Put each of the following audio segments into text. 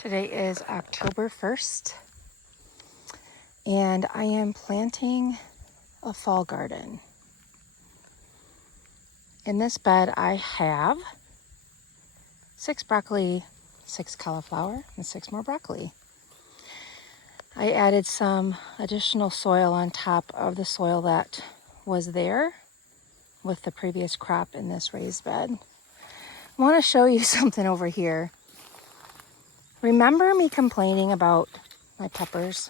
Today is October 1st, and I am planting a fall garden. In this bed, I have 6 broccoli, 6 cauliflower, and 6 more broccoli. I added some additional soil on top of the soil that was there with the previous crop in this raised bed. I want to show you something over here. Remember me complaining about my peppers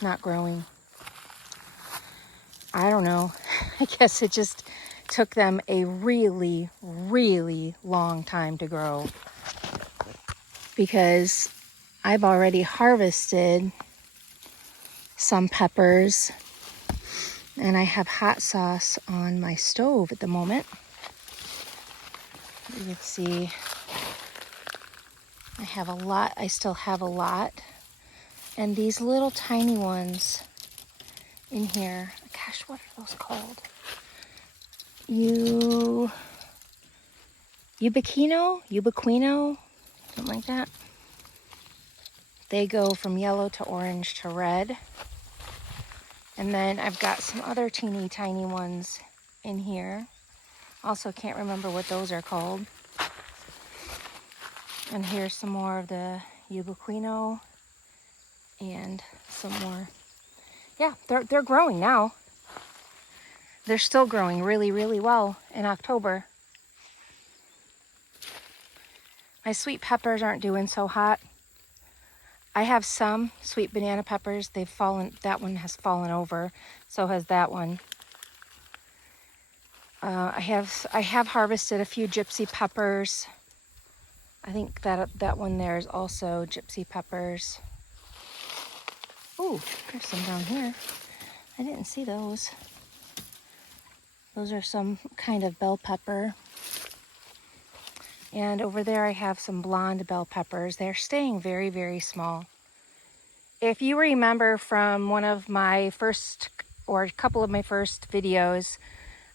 not growing? I don't know. I guess it just took them a really, really long time to grow, because I've already harvested some peppers and I have hot sauce on my stove at the moment. You can see I have a lot. I still have a lot. And these little tiny ones in here, gosh, what are those called? Ubiquino, something like that. They go from yellow to orange to red. And then I've got some other teeny tiny ones in here. Also can't remember what those are called. And here's some more of the ubiquino and some more. Yeah, they're growing now. They're still growing really, really well in October. My sweet peppers aren't doing so hot. I have some sweet banana peppers. They've fallen. That one has fallen over. So has that one. I have harvested a few gypsy peppers. I think that one there is also gypsy peppers. Ooh, there's some down here. I didn't see those. Those are some kind of bell pepper. And over there I have some blonde bell peppers. They're staying very, very small. If you remember from one of my first, or a couple of my first videos,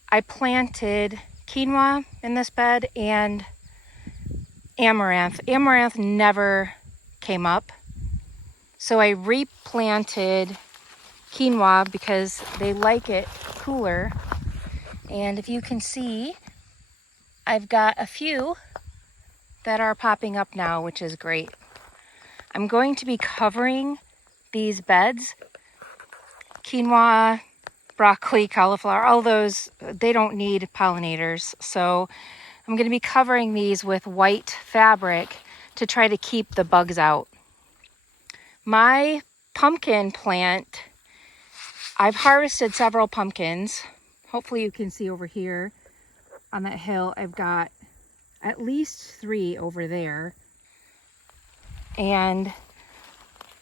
I planted quinoa in this bed and amaranth. Amaranth never came up. So I replanted quinoa because they like it cooler. And if you can see, I've got a few that are popping up now, which is great. I'm going to be covering these beds, quinoa, broccoli, cauliflower, all those, they don't need pollinators. So I'm going to be covering these with white fabric to try to keep the bugs out. My pumpkin plant, I've harvested several pumpkins. Hopefully you can see over here on that hill, I've got at least 3 over there. And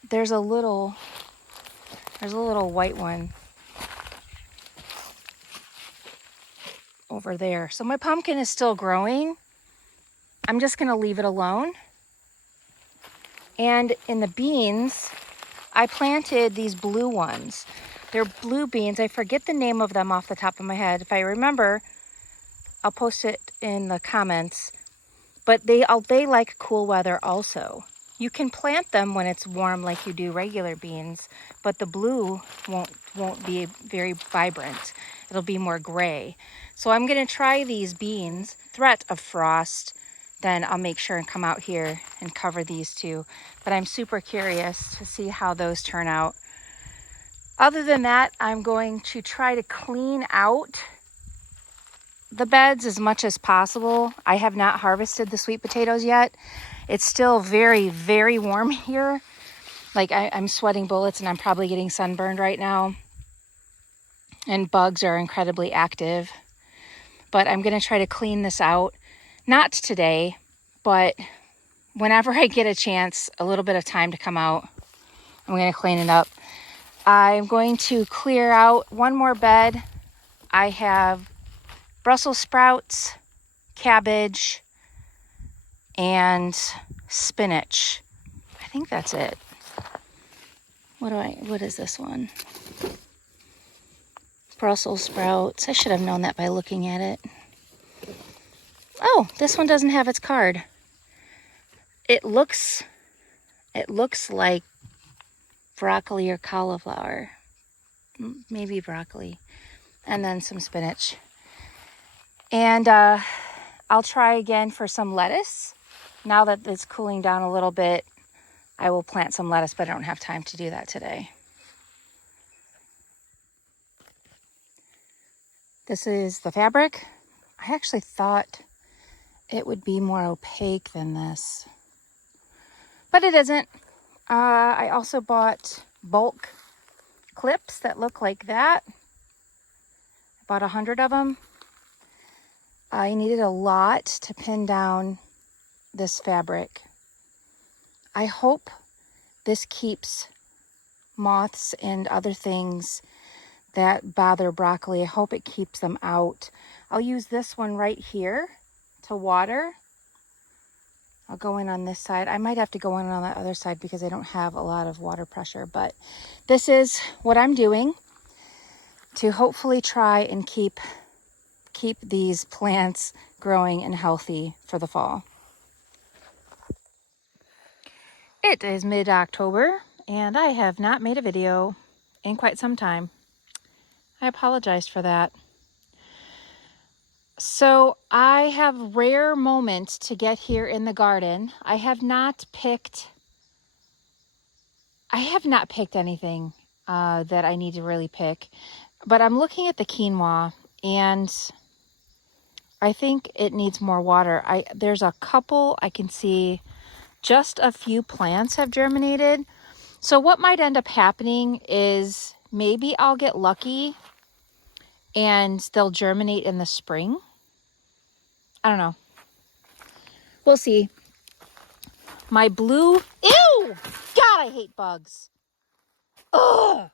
there's a little white one over there. So my pumpkin is still growing. I'm just gonna leave it alone. And in the beans, I planted these blue ones. They're blue beans. I forget the name of them off the top of my head. If I remember, I'll post it in the comments. But they like cool weather also. You can plant them when it's warm like you do regular beans, but the blue won't be very vibrant. It'll be more gray. So I'm gonna try these beans. Threat of frost, then I'll make sure and come out here and cover these two. But I'm super curious to see how those turn out. Other than that, I'm going to try to clean out the beds as much as possible. I have not harvested the sweet potatoes yet. It's still very, very warm here. Like I'm sweating bullets and I'm probably getting sunburned right now. And bugs are incredibly active. But I'm going to try to clean this out. Not today, but whenever I get a chance, a little bit of time to come out, I'm going to clean it up. I'm going to clear out one more bed. I have Brussels sprouts, cabbage, and spinach. I think that's it. What is this one? Brussels sprouts. I should have known that by looking at it. Oh, this one doesn't have its card. It looks It looks like broccoli or cauliflower. Maybe broccoli. And then some spinach. And I'll try again for some lettuce. Now that it's cooling down a little bit, I will plant some lettuce, but I don't have time to do that today. This is the fabric. I actually thought it would be more opaque than this, but it isn't. I also bought bulk clips that look like that. I bought 100 of them. I needed a lot to pin down this fabric. I hope this keeps moths and other things that bother broccoli. I hope it keeps them out. I'll use this one right here to water. I'll go in on this side. I might have to go in on the other side because I don't have a lot of water pressure, but this is what I'm doing to hopefully try and keep these plants growing and healthy for the fall. It is mid-October and I have not made a video in quite some time. I apologize for that. So I have rare moments to get here in the garden. I have not picked anything that I need to really pick, but I'm looking at the quinoa and I think it needs more water. There's a couple I can see, just a few plants have germinated. So what might end up happening is maybe I'll get lucky and they'll germinate in the spring. I don't know. We'll see. My blue, ew! God, I hate bugs. Ugh!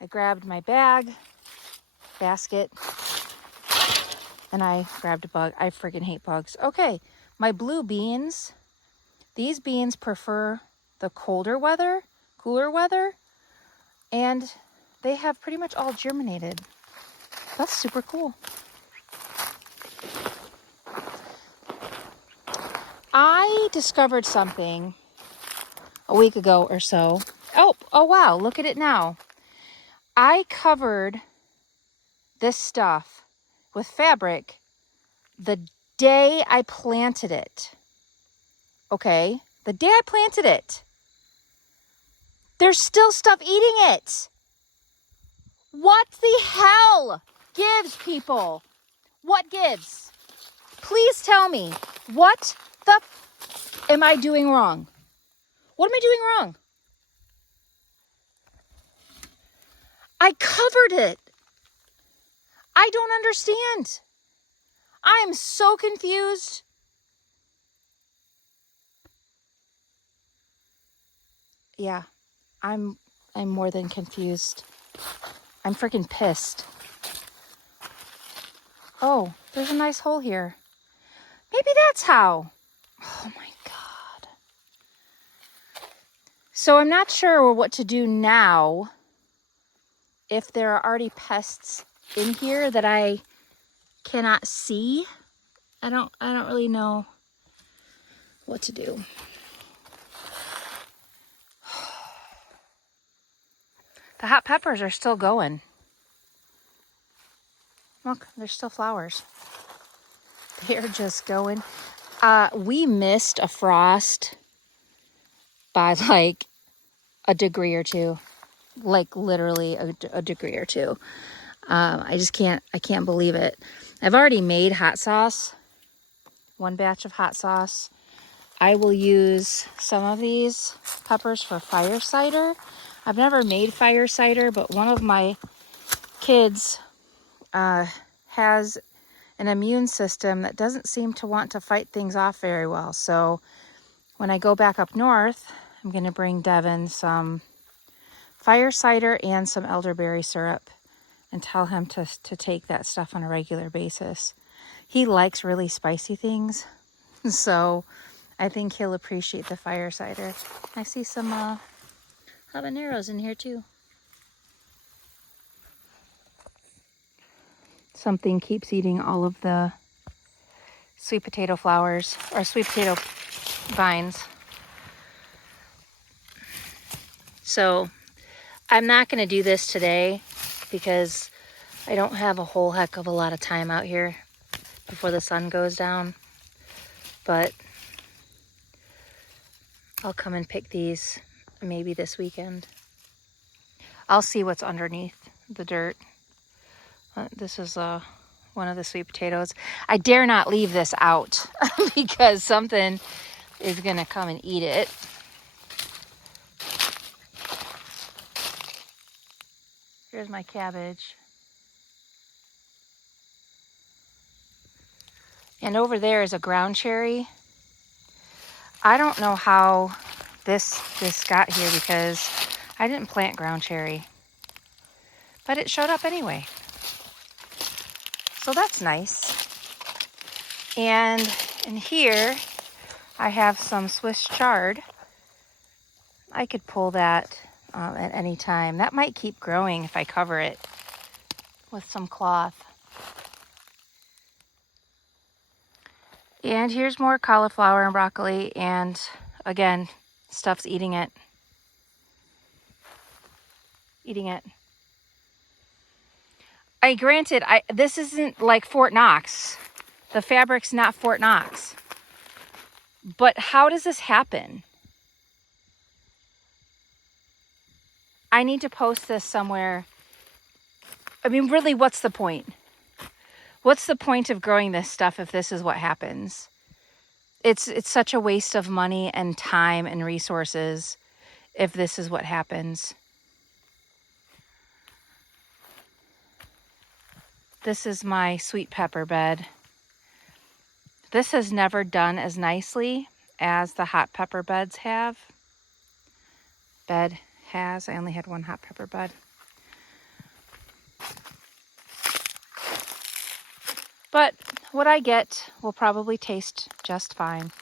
I grabbed my basket, and I grabbed a bug. I freaking hate bugs. Okay, my blue beans. These beans prefer the cooler weather, and they have pretty much all germinated. That's super cool. I discovered something a week ago or so. Oh wow, look at it now. I covered this stuff with fabric the day I planted it. Okay, the day I planted it. There's still stuff eating it. What the hell gives, people? What gives? Please tell me, what the am I doing wrong? What am I doing wrong? I covered it. I don't understand. I am so confused. Yeah, I'm more than confused. I'm freaking pissed. Oh, there's a nice hole here. Maybe that's how. Oh my God. So I'm not sure what to do now if there are already pests in here that I cannot see. I don't really know what to do. The hot peppers are still going. Look, there's still flowers. They're just going. We missed a frost by like a degree or two. Like literally a degree or two. I can't believe it. I've already made hot sauce. One batch of hot sauce. I will use some of these peppers for fire cider. I've never made fire cider, but one of my kids has an immune system that doesn't seem to want to fight things off very well. So when I go back up north, I'm going to bring Devin some fire cider and some elderberry syrup and tell him to take that stuff on a regular basis. He likes really spicy things, so I think he'll appreciate the fire cider. I see some habaneros in here too. Something keeps eating all of the sweet potato flowers or sweet potato vines. So I'm not going to do this today because I don't have a whole heck of a lot of time out here before the sun goes down. But I'll come and pick these maybe this weekend. I'll see what's underneath the dirt. This is one of the sweet potatoes. I dare not leave this out because something is going to come and eat it. Here's my cabbage. And over there is a ground cherry. I don't know how this got here because I didn't plant ground cherry. But it showed up anyway. So that's nice. And in here, I have some Swiss chard. I could pull that at any time. That might keep growing if I cover it with some cloth. And here's more cauliflower and broccoli, and again, stuff's eating it. Granted, this isn't like Fort Knox. The fabric's not Fort Knox. But how does this happen? I need to post this somewhere. I mean, really, what's the point? What's the point of growing this stuff if this is what happens? It's such a waste of money and time and resources if this is what happens. This is my sweet pepper bed. This has never done as nicely as the hot pepper beds have. I only had one hot pepper bed. But what I get will probably taste just fine.